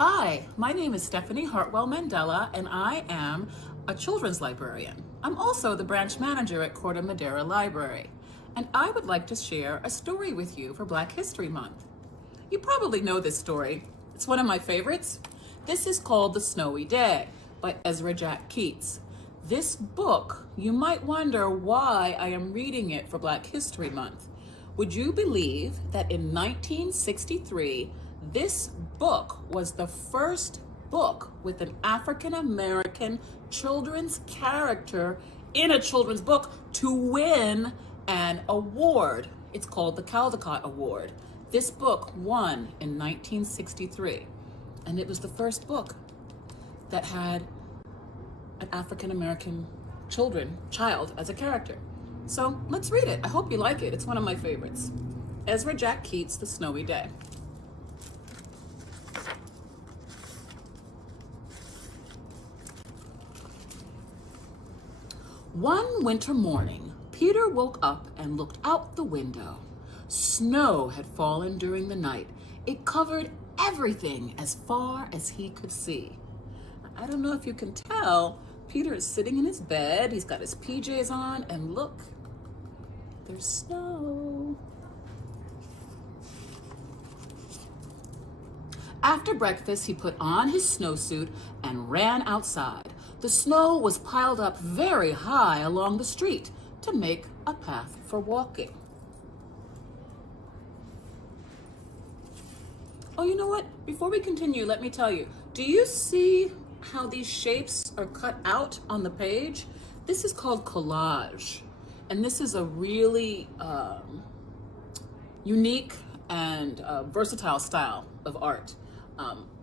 Hi, my name is Stephanie Hartwell Mandela, and I am a children's librarian. I'm also the branch manager at Corte Madera Library, and I would like to share a story with you for Black History Month. You probably know this story. It's one of my favorites. This is called The Snowy Day by Ezra Keats. This book, you might wonder why I am reading it for Black History Month. Would you believe that in 1963, this book was the first book with an African American children's character in a children's book to win an award? It's called the Caldecott Award. This book won in 1963, and it was the first book that had an African American child as a character. So let's read it. I hope you like it. It's one of my favorites. Ezra Keats, The Snowy Day. One winter morning, Peter woke up and looked out the window. Snow had fallen during the night. It covered everything as far as he could see. I don't know if you can tell, Peter is sitting in his bed. He's got his PJs on, and look, there's snow. After breakfast, he put on his snowsuit and ran outside. The snow was piled up very high along the street to make a path for walking. Oh, you know what? Before we continue, let me tell you, do you see how these shapes are cut out on the page? This is called collage. And this is a really unique and versatile style of art.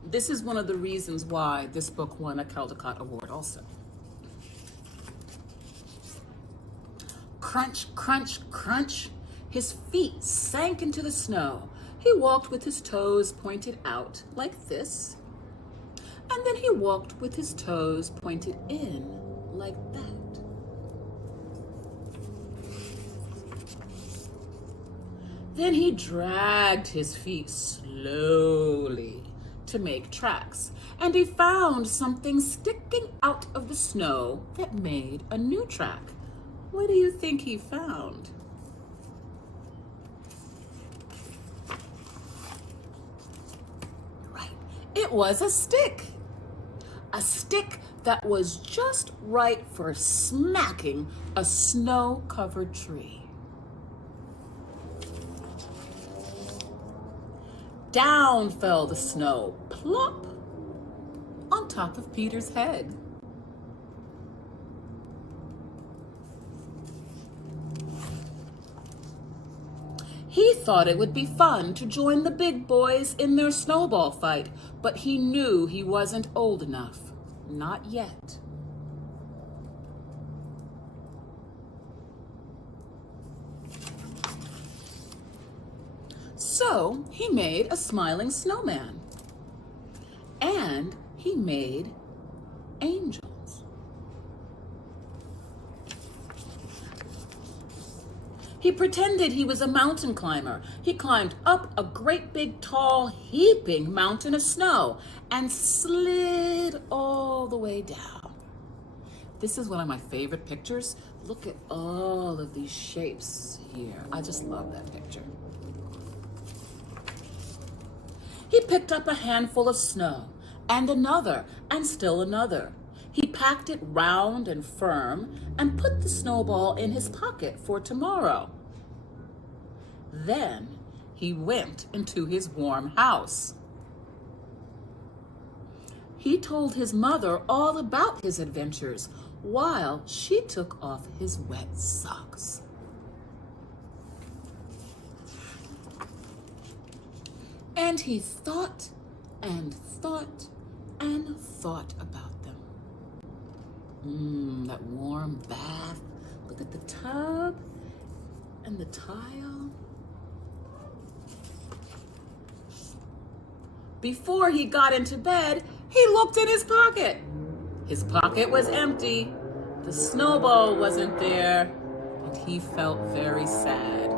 This is one of the reasons why this book won a Caldecott Award also. Crunch, crunch, crunch. His feet sank into the snow. He walked with his toes pointed out like this. And then he walked with his toes pointed in like that. Then he dragged his feet slowly to make tracks, and he found something sticking out of the snow that made a new track. What do you think he found? Right, it was a stick. A stick that was just right for smacking a snow-covered tree. Down fell the snow, plop, on top of Peter's head. He thought it would be fun to join the big boys in their snowball fight, but he knew he wasn't old enough. Not yet. So he made a smiling snowman, and he made angels. He pretended he was a mountain climber. He climbed up a great big tall heaping mountain of snow and slid all the way down. This is one of my favorite pictures. Look at all of these shapes here. I just love that picture. He picked up a handful of snow, and another, and still another. He packed it round and firm and put the snowball in his pocket for tomorrow. Then he went into his warm house. He told his mother all about his adventures while she took off his wet socks. And he thought and thought and thought about them. That warm bath. Look at the tub and the tile. Before he got into bed, he looked in his pocket. His pocket was empty. The snowball wasn't there, and he felt very sad.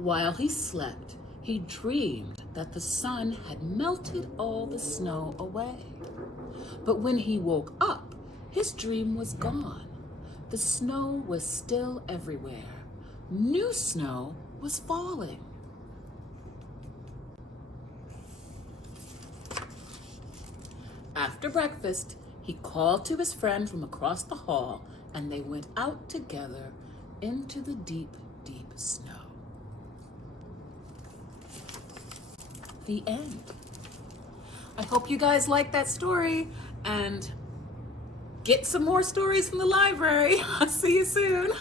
While he slept, he dreamed that the sun had melted all the snow away. But when he woke up, his dream was gone. The snow was still everywhere. New snow was falling. After breakfast, he called to his friend from across the hall, and they went out together into the deep, deep snow. The end. I hope you guys like that story and get some more stories from the library. I'll see you soon.